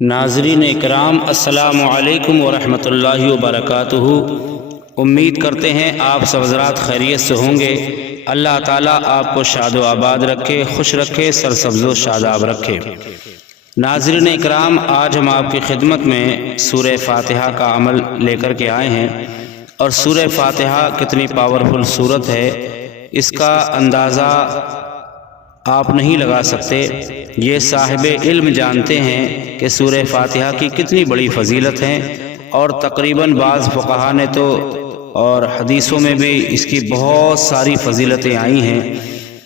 ناظرین اکرام، السلام علیکم ورحمۃ اللہ وبرکاتہ۔ امید کرتے ہیں آپ سب حضرات خیریت سے ہوں گے۔ اللہ تعالیٰ آپ کو شاد و آباد رکھے، خوش رکھے، سرسبز و شاداب رکھے۔ ناظرین اکرام، آج ہم آپ کی خدمت میں سورہ فاتحہ کا عمل لے کر کے آئے ہیں، اور سورہ فاتحہ کتنی پاورفل سورت ہے اس کا اندازہ آپ نہیں لگا سکتے۔ یہ صاحب علم جانتے ہیں کہ سورہ فاتحہ کی کتنی بڑی فضیلت ہے، اور تقریباً بعض فقہا نے تو اور حدیثوں میں بھی اس کی بہت ساری فضیلتیں آئی ہیں۔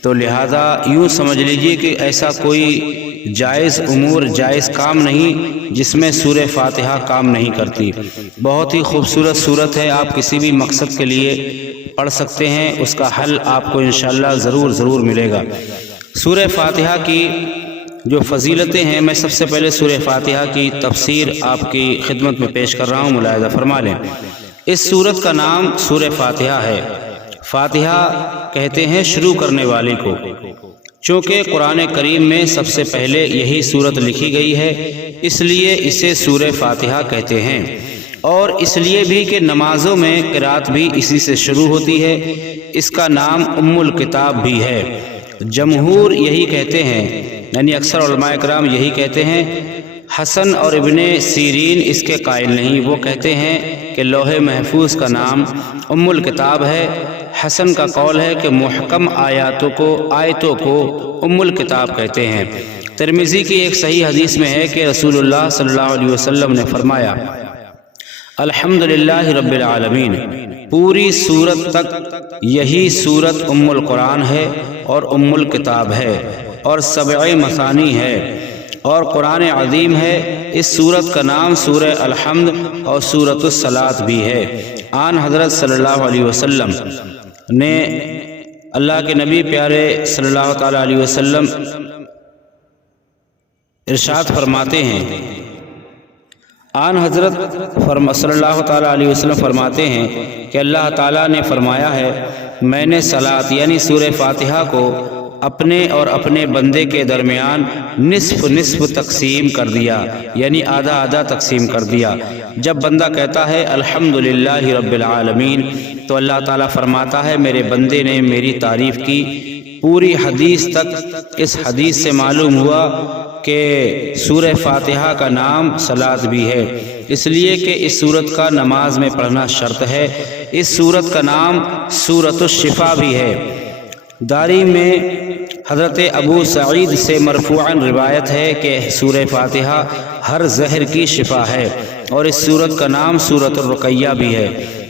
تو لہذا یوں سمجھ لیجئے کہ ایسا کوئی جائز امور، جائز کام نہیں جس میں سورہ فاتحہ کام نہیں کرتی۔ بہت ہی خوبصورت سورت ہے، آپ کسی بھی مقصد کے لیے پڑھ سکتے ہیں، اس کا حل آپ کو انشاءاللہ ضرور ملے گا۔ سورہ فاتحہ کی جو فضیلتیں ہیں، میں سب سے پہلے سورہ فاتحہ کی تفسیر آپ کی خدمت میں پیش کر رہا ہوں، ملاحظہ فرما لیں۔ اس سورت کا نام سورہ فاتحہ ہے۔ فاتحہ کہتے ہیں شروع کرنے والے کو، چونکہ قرآن کریم میں سب سے پہلے یہی سورت لکھی گئی ہے، اس لیے اسے سورہ فاتحہ کہتے ہیں، اور اس لیے بھی کہ نمازوں میں قرات بھی اسی سے شروع ہوتی ہے۔ اس کا نام ام الکتاب بھی ہے۔ جمہور یہی کہتے ہیں، یعنی اکثر علماء کرام یہی کہتے ہیں۔ حسن اور ابن سیرین اس کے قائل نہیں، وہ کہتے ہیں کہ لوح محفوظ کا نام ام الکتاب ہے۔ حسن کا قول ہے کہ محکم آیتوں کو ام الکتاب کہتے ہیں۔ ترمذی کی ایک صحیح حدیث میں ہے کہ رسول اللہ صلی اللہ علیہ وسلم نے فرمایا، الحمدللہ رب العالمین، پوری سورت تک یہی سورت ام القرآن ہے اور ام الکتاب ہے، اور سبع مثانی ہے، اور قرآن عظیم ہے۔ اس سورت کا نام سورہ الحمد اور سورۃ الصلاۃ بھی ہے۔ آن حضرت صلی اللہ علیہ وسلم نے، اللہ کے نبی پیارے صلی اللہ تعالیٰ علیہ وسلم ارشاد فرماتے ہیں، آن حضرت صلی اللہ تعالیٰ علیہ وسلم فرماتے ہیں کہ اللہ تعالیٰ نے فرمایا ہے، میں نے صلاۃ یعنی سورہ فاتحہ کو اپنے اور اپنے بندے کے درمیان نصف تقسیم کر دیا، یعنی آدھا تقسیم کر دیا۔ جب بندہ کہتا ہے الحمدللہ رب العالمین، تو اللہ تعالیٰ فرماتا ہے میرے بندے نے میری تعریف کی۔ پوری حدیث تک اس حدیث سے معلوم ہوا کہ سورہ فاتحہ کا نام صلاۃ بھی ہے، اس لیے کہ اس سورت کا نماز میں پڑھنا شرط ہے۔ اس سورت کا نام سورۃ الشفا بھی ہے۔ داری میں حضرت ابو سعید سے مرفوعاً روایت ہے کہ سورہ فاتحہ ہر زہر کی شفا ہے، اور اس سورت کا نام سورۃ الرقیہ بھی ہے۔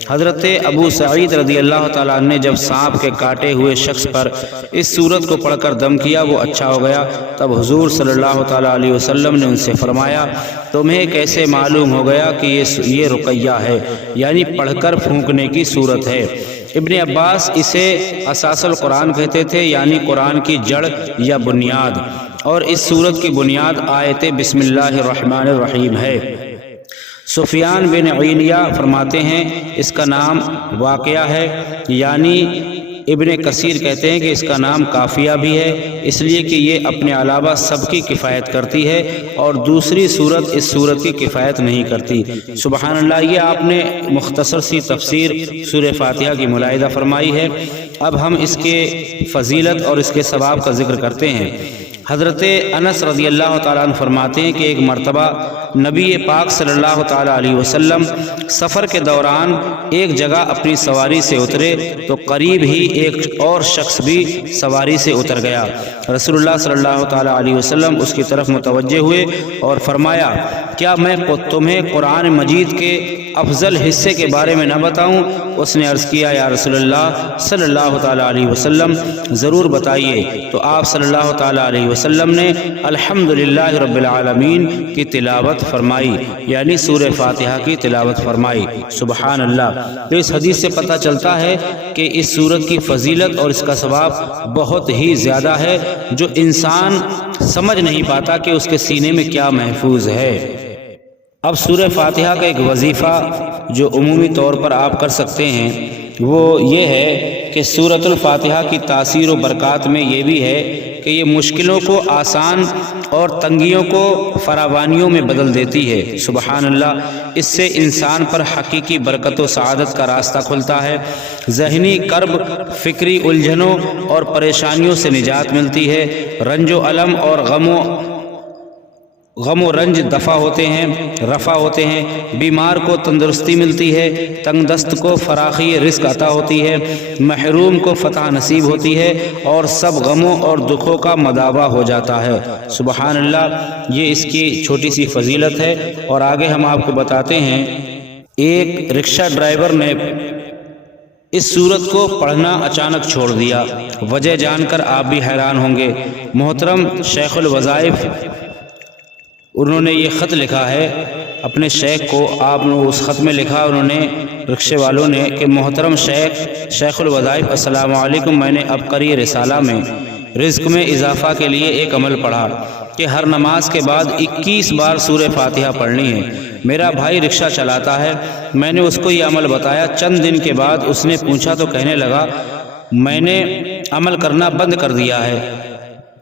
حضرت ابو سعید رضی اللہ تعالیٰ عنہ نے جب سانپ کے کاٹے ہوئے شخص پر اس سورت کو پڑھ کر دم کیا، وہ اچھا ہو گیا۔ تب حضور صلی اللہ تعالیٰ علیہ وسلم نے ان سے فرمایا، تمہیں کیسے معلوم ہو گیا کہ یہ رقیہ ہے، یعنی پڑھ کر پھونکنے کی صورت ہے۔ ابن عباس اسے اساس القرآن کہتے تھے، یعنی قرآن کی جڑ یا بنیاد، اور اس سورت کی بنیاد آیت بسم اللہ الرحمن الرحیم ہے۔ سفیان بن عیلیہ فرماتے ہیں اس کا نام واقعہ ہے، یعنی ابن کثیر کہتے ہیں کہ اس کا نام کافیہ بھی ہے، اس لیے کہ یہ اپنے علاوہ سب کی کفایت کرتی ہے، اور دوسری صورت اس صورت کی کفایت نہیں کرتی۔ سبحان اللہ۔ یہ آپ نے مختصر سی تفسیر سورہ فاتحہ کی ملاحظہ فرمائی ہے۔ اب ہم اس کے فضیلت اور اس کے ثواب کا ذکر کرتے ہیں۔ حضرت انس رضی اللہ تعالیٰ عنہ فرماتے ہیں کہ ایک مرتبہ نبی پاک صلی اللہ تعالیٰ علیہ وسلم سفر کے دوران ایک جگہ اپنی سواری سے اترے، تو قریب ہی ایک اور شخص بھی سواری سے اتر گیا۔ رسول اللہ صلی اللہ تعالیٰ علیہ وسلم اس کی طرف متوجہ ہوئے اور فرمایا، کیا میں تمہیں قرآن مجید کے افضل حصے کے بارے میں نہ بتاؤں؟ اس نے عرض کیا، یا رسول اللہ صلی اللہ تعالیٰ علیہ وسلم، ضرور بتائیے۔ تو آپ صلی اللہ تعالیٰ علیہ وسلم نے الحمدللہ رب العالمین کی تلاوت فرمائی، یعنی سورہ فاتحہ کی تلاوت فرمائی۔ سبحان اللہ۔ تو اس حدیث سے پتہ چلتا ہے کہ اس سورت کی فضیلت اور اس کا ثواب بہت ہی زیادہ ہے، جو انسان سمجھ نہیں پاتا کہ اس کے سینے میں کیا محفوظ ہے۔ اب سورہ فاتحہ کا ایک وظیفہ جو عمومی طور پر آپ کر سکتے ہیں، وہ یہ ہے کہ سورۃ الفاتحہ کی تاثیر و برکات میں یہ بھی ہے کہ یہ مشکلوں کو آسان اور تنگیوں کو فراوانیوں میں بدل دیتی ہے۔ سبحان اللہ، اس سے انسان پر حقیقی برکت و سعادت کا راستہ کھلتا ہے، ذہنی کرب، فکری الجھنوں اور پریشانیوں سے نجات ملتی ہے، رنج و الم اور غم و رنج رفع ہوتے ہیں، بیمار کو تندرستی ملتی ہے، تنگ دست کو فراخی رزق عطا ہوتی ہے، محروم کو فتح نصیب ہوتی ہے اور سب غموں اور دکھوں کا مداوع ہو جاتا ہے۔ سبحان اللہ، یہ اس کی چھوٹی سی فضیلت ہے۔ اور آگے ہم آپ کو بتاتے ہیں، ایک رکشہ ڈرائیور نے اس سورت کو پڑھنا اچانک چھوڑ دیا، وجہ جان کر آپ بھی حیران ہوں گے۔ محترم شیخ الوظائف انہوں نے یہ خط لکھا ہے اپنے شیخ کو، آپ نے اس خط میں لکھا انہوں نے رکشے والوں نے کہ محترم شیخ الوظائف السلام علیکم، میں نے اب قری رسالہ میں رزق میں اضافہ کے لیے ایک عمل پڑھا کہ ہر نماز کے بعد 21 بار سورہ فاتحہ پڑھنی ہے۔ میرا بھائی رکشہ چلاتا ہے، میں نے اس کو یہ عمل بتایا، چند دن کے بعد اس نے پوچھا تو کہنے لگا میں نے عمل کرنا بند کر دیا ہے۔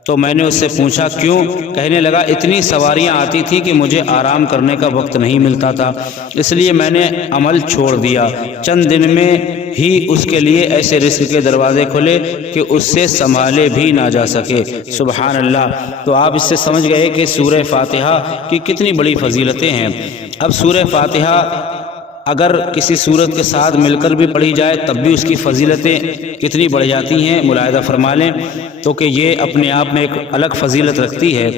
تو میں نے اس سے پوچھا کیوں؟ کہنے لگا اتنی سواریاں آتی تھی کہ مجھے آرام کرنے کا وقت نہیں ملتا تھا، اس لیے میں نے عمل چھوڑ دیا۔ چند دن میں ہی اس کے لیے ایسے رزق کے دروازے کھلے کہ اس سے سنبھالے بھی نہ جا سکے۔ سبحان اللہ، تو آپ اس سے سمجھ گئے کہ سورہ فاتحہ کی کتنی بڑی فضیلتیں ہیں۔ اب سورہ فاتحہ اگر کسی سورت کے ساتھ مل کر بھی پڑھی جائے تب بھی اس کی فضیلتیں کتنی بڑھ جاتی ہیں، ملاحظہ فرما لیں، تو کہ یہ اپنے آپ میں ایک الگ فضیلت رکھتی ہے۔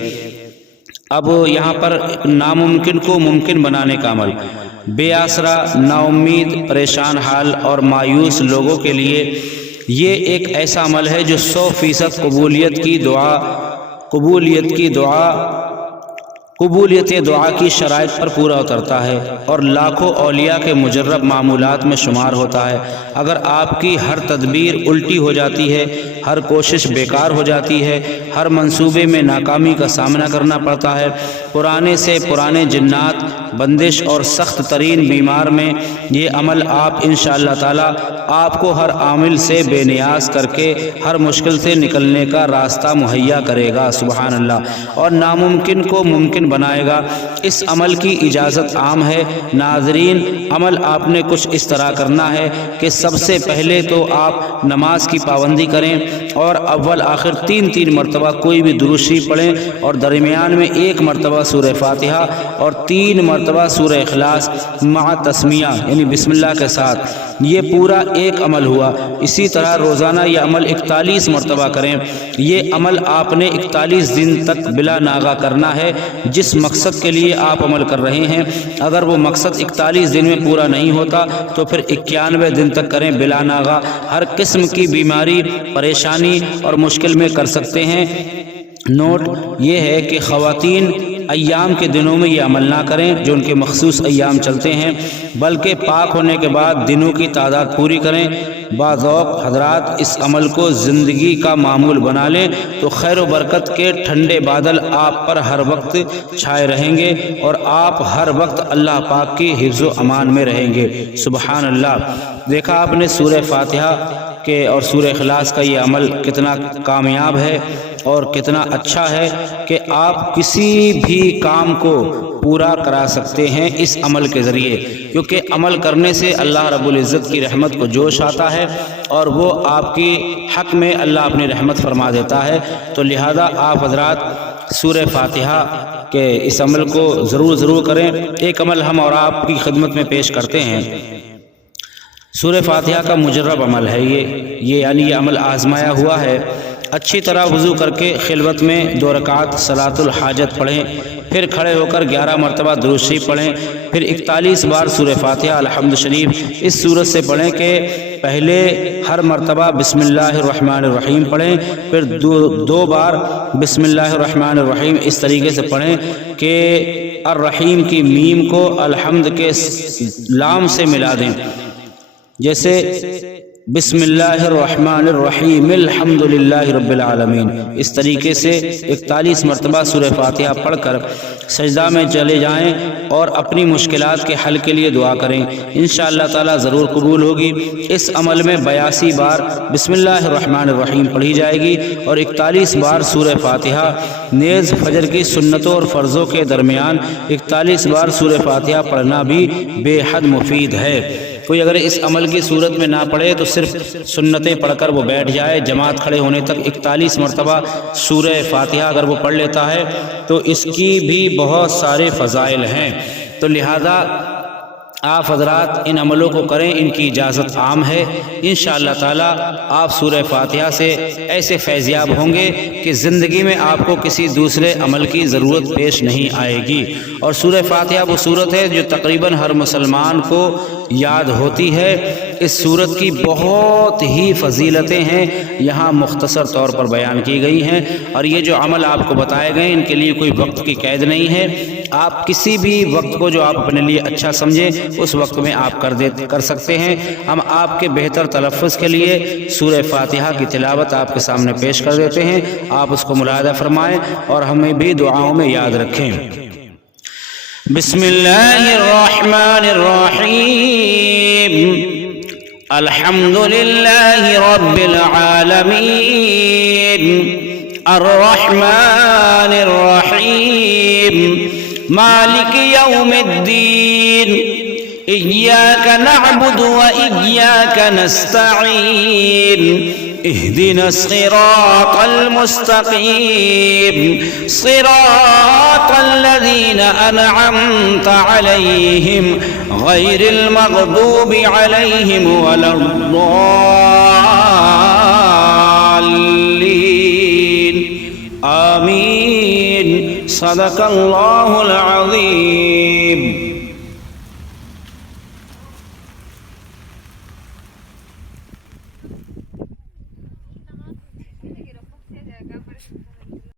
اب یہاں پر ناممکن کو ممکن بنانے کا عمل، بے آسرا، نا امید، پریشان حال اور مایوس لوگوں کے لیے یہ ایک ایسا عمل ہے جو 100% قبولیت دعا کی شرائط پر پورا اترتا ہے اور لاکھوں اولیاء کے مجرب معمولات میں شمار ہوتا ہے۔ اگر آپ کی ہر تدبیر الٹی ہو جاتی ہے، ہر کوشش بیکار ہو جاتی ہے، ہر منصوبے میں ناکامی کا سامنا کرنا پڑتا ہے، پرانے سے پرانے جنات، بندش اور سخت ترین بیمار میں یہ عمل آپ انشاءاللہ تعالی آپ کو ہر عامل سے بے نیاز کر کے ہر مشکل سے نکلنے کا راستہ مہیا کرے گا۔ سبحان اللہ، اور ناممکن کو ممکن بنائے گا۔ اس عمل کی اجازت عام ہے۔ ناظرین، عمل آپ نے کچھ اس طرح کرنا ہے کہ سب سے پہلے تو آپ نماز کی پابندی کریں اور اول آخر 3 مرتبہ کوئی بھی درود شریف پڑھیں اور درمیان میں 1 مرتبہ سورہ فاتحہ اور 3 مرتبہ سورہ اخلاص مع تسمیہ یعنی بسم اللہ کے ساتھ۔ یہ پورا ایک عمل ہوا۔ اسی طرح روزانہ یہ عمل 41 مرتبہ کریں۔ یہ عمل آپ نے 41 دن تک بلا ناغہ کرنا ہے۔ جس مقصد کے لیے آپ عمل کر رہے ہیں اگر وہ مقصد 41 دن میں پورا نہیں ہوتا تو پھر 91 دن تک کریں بلا ناغہ۔ ہر قسم کی بیماری، پریشانی اور مشکل میں کر سکتے ہیں۔ نوٹ یہ ہے کہ خواتین ایام کے دنوں میں یہ عمل نہ کریں جو ان کے مخصوص ایام چلتے ہیں، بلکہ پاک ہونے کے بعد دنوں کی تعداد پوری کریں۔ باذوق حضرات اس عمل کو زندگی کا معمول بنا لیں تو خیر و برکت کے ٹھنڈے بادل آپ پر ہر وقت چھائے رہیں گے اور آپ ہر وقت اللہ پاک کی حفظ و امان میں رہیں گے۔ سبحان اللہ، دیکھا آپ نے سورہ فاتحہ کے اور سورہ اخلاص کا یہ عمل کتنا کامیاب ہے اور کتنا اچھا ہے کہ آپ کسی بھی کام کو پورا کرا سکتے ہیں اس عمل کے ذریعے، کیونکہ عمل کرنے سے اللہ رب العزت کی رحمت کو جوش آتا ہے اور وہ آپ کی حق میں اللہ اپنی رحمت فرما دیتا ہے۔ تو لہذا آپ حضرات سورہ فاتحہ کے اس عمل کو ضرور کریں۔ ایک عمل ہم اور آپ کی خدمت میں پیش کرتے ہیں۔ سورہ فاتحہ کا مجرب عمل ہے یہ یعنی یہ عمل آزمایا ہوا ہے۔ اچھی طرح وضو کر کے خلوت میں 2 رکعت صلاۃ الحاجت پڑھیں، پھر کھڑے ہو کر 11 مرتبہ درود شریف پڑھیں، پھر 41 بار سورہ فاتحہ الحمد شریف اس صورت سے پڑھیں کہ پہلے ہر مرتبہ بسم اللہ الرحمن الرحیم پڑھیں، پھر 2 بار بسم اللہ الرحمن الرحیم اس طریقے سے پڑھیں کہ الرحیم کی میم کو الحمد کے لام سے ملا دیں۔ جیسے بسم اللہ الرحمن الرحیم الحمد للہ رب العالمین، اس طریقے سے 41 مرتبہ سورہ فاتحہ پڑھ کر سجدہ میں چلے جائیں اور اپنی مشکلات کے حل کے لیے دعا کریں، انشاءاللہ تعالی ضرور قبول ہوگی۔ اس عمل میں 82 بار بسم اللہ الرحمن الرحیم پڑھی جائے گی اور 41 بار سورہ فاتحہ، نیز فجر کی سنتوں اور فرضوں کے درمیان 41 بار سورہ فاتحہ پڑھنا بھی بے حد مفید ہے۔ کوئی اگر اس عمل کی صورت میں نہ پڑھے تو صرف سنتیں پڑھ کر وہ بیٹھ جائے، جماعت کھڑے ہونے تک 41 مرتبہ سورہ فاتحہ اگر وہ پڑھ لیتا ہے تو اس کی بھی بہت سارے فضائل ہیں، تو لہذا آپ حضرات ان عملوں کو کریں، ان کی اجازت عام ہے۔ انشاءاللہ تعالی آپ سورہ فاتحہ سے ایسے فیضیاب ہوں گے کہ زندگی میں آپ کو کسی دوسرے عمل کی ضرورت پیش نہیں آئے گی۔ اور سورہ فاتحہ وہ سورت ہے جو تقریباً ہر مسلمان کو یاد ہوتی ہے۔ اس سورت کی بہت ہی فضیلتیں ہیں، یہاں مختصر طور پر بیان کی گئی ہیں، اور یہ جو عمل آپ کو بتائے گئے ان کے لیے کوئی وقت کی قید نہیں ہے، آپ کسی بھی وقت کو جو آپ اپنے لیے اچھا سمجھیں اس وقت میں آپ کر سکتے ہیں۔ ہم آپ کے بہتر تلفظ کے لیے سورہ فاتحہ کی تلاوت آپ کے سامنے پیش کر دیتے ہیں، آپ اس کو ملاحظہ فرمائیں اور ہمیں بھی دعاؤں میں یاد رکھیں۔ بسم اللہ الرحمن الرحیم، الحمد للہ رب العالمین، الرحمن الرحیم، مالک یوم الدین، إياك نعبد وإياك نستعين، اهدنا الصراط المستقيم، صراط الذين أنعمت عليهم غير المغضوب عليهم ولا الضالين، آمين، صدق الله العظيم۔